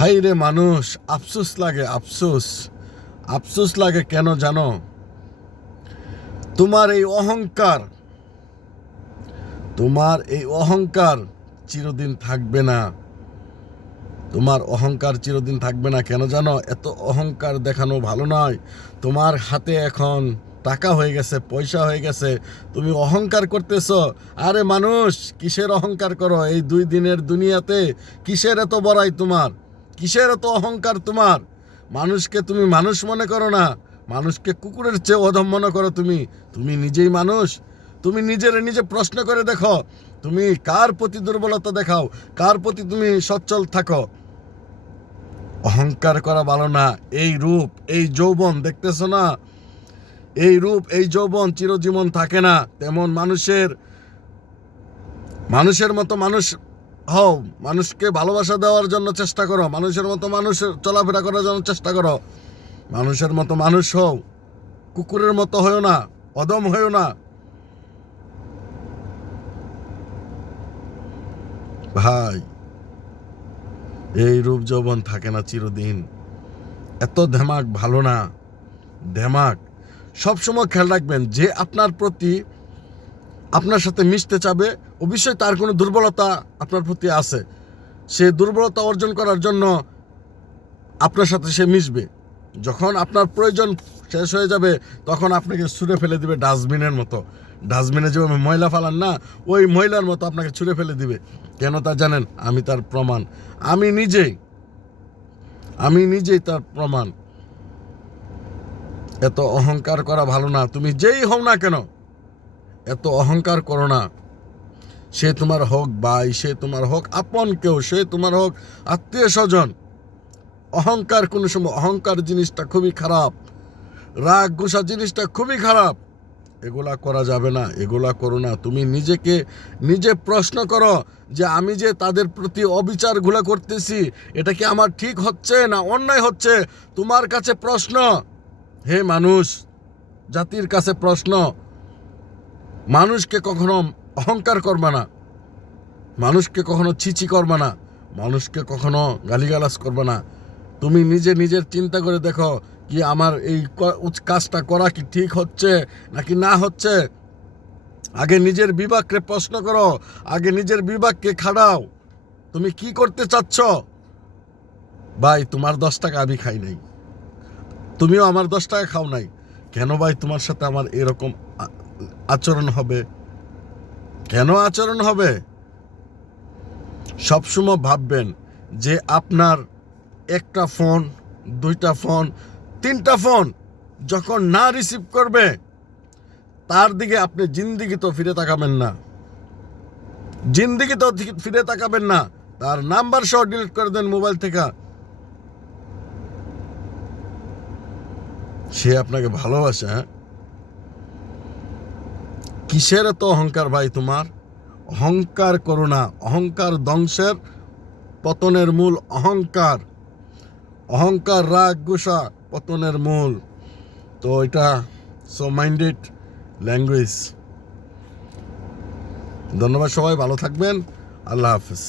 High রে মানুষ, আফসোস লাগে, আফসোস। আফসোস লাগে কেন জানো? তোমার এই অহংকার, তোমার এই অহংকার চিরদিন থাকবে না। তোমার অহংকার চিরদিন থাকবে না কেন জানো? এত অহংকার দেখানো ভালো নয়। তোমার হাতে এখন টাকা হয়ে গেছে, পয়সা হয়ে গেছে। তুমি অহংকার করতেছ। আরে মানুষ, কিসের অহংকার করো? এই দুই দিনের দুনিয়াতে কিসের এত বড়াই তোমার? কিসের এত অহংকার তোমার? মানুষকে তুমি মানুষ মনে করো না। মানুষকে কুকুরের চেয়ে অধম মনে করো তুমি। তুমি নিজেই মানুষ। তুমি নিজের নিজে প্রশ্ন করে দেখো। তুমি কার প্রতি দুর্বলতা দেখাও? কার প্রতি তুমি সচ্ছল থাকো? অহংকার করা ভালো না। এই রূপ, এই যৌবন, দেখতেছো না? এই রূপ, এই যৌবন চিরজীবন থাকে না। তেমন মানুষের মানুষের মতো মানুষ হও, মানুষকে ভালোবাসা দেওয়ার জন্য চেষ্টা করো, মানুষের মতো মানুষের চলাফেরা করার জন্য চেষ্টা করো। মানুষের মতো মানুষ হও, কুকুরের মতো হয়েও না, অদম হয়েও না। ভাই, এই রূপ যৌবন থাকে না চিরদিন। এত ধেমাক ভালো না। ধেমাক সবসময় খেয়াল রাখবেন, যে আপনার প্রতি আপনার সাথে মিশতে চাবে, অবশ্যই তার কোনো দুর্বলতা আপনার প্রতি আছে। সে দুর্বলতা অর্জন করার জন্য আপনার সাথে সে মিশবে। যখন আপনার প্রয়োজন শেষ হয়ে যাবে, তখন আপনাকে ছুঁড়ে ফেলে দিবে ডাস্টবিনের মতো। ডাস্টবিনে যেভাবে ময়লা ফালান না, ওই ময়লার মতো আপনাকে ছুঁড়ে ফেলে দিবে। কেন তা জানেন? আমি তার প্রমাণ। আমি নিজেই আমি নিজেই তার প্রমাণ। এত অহংকার করা ভালো না। তুমি যেই হও না কেন এত অহংকার করো না। সে তোমার হোক ভাই, সে তোমার হোক আপন কেউ, সে তোমার হোক আত্মীয় স্বজন অহংকার কোনো সময়, অহংকার জিনিসটা খুবই খারাপ। রাগ, গুসা জিনিসটা খুবই খারাপ। এগুলা করা যাবে না, এগুলা করো না। তুমি নিজেকে, নিজে প্রশ্ন করো যে আমি যে তাদের প্রতি অবিচারগুলো করতেছি, এটা কি আমার ঠিক হচ্ছে না অন্যায় হচ্ছে? তোমার কাছে প্রশ্ন। হে মানুষ, জাতির কাছে প্রশ্ন। মানুষকে কখনো অহংকার করবে না। মানুষকে কখনো ছিচি করবে না। মানুষকে কখনো গালিগালাজ করবে না। তুমি নিজে নিজের চিন্তা করে দেখো কি আমার এই কাজটা করা কি ঠিক হচ্ছে নাকি না হচ্ছে। আগে নিজের বিভাগকে প্রশ্ন করো, আগে নিজের বিভাগকে খাড়াও তুমি কি করতে চাচ্ছ? ভাই, তোমার দশ টাকা আমি খাই নাই। তুমিও আমার দশ টাকা খাও নাই। কেন ভাই তোমার সাথে আমার এরকম আচরণ হবে। কেন আচরণ হবে? সবসময় ভাববেন যে আপনার একটা ফোন, দুইটা ফোন, তিনটা ফোন যখন না রিসিভ করবে, তার দিকে আপনি জিন্দিগি তো ফিরে তাকাবেন না। জিন্দিগি তো ফিরে তাকাবেন না। তার নাম্বার সহ ডিলিট করে দেন মোবাইল থেকে। সে আপনাকে ভালোবাসে হ্যাঁ? কিসের এত অহংকার ভাই তোমার? অহংকার করো না, অহংকার ধ্বংসের পতনের মূল অহংকার। অহংকার, রাগ, গুসা, পতনের মূল। তো এটা সো মাইন্ডেড ল্যাঙ্গুয়েজ ধন্যবাদ সবাই, ভালো থাকবেন। আল্লাহ হাফিজ।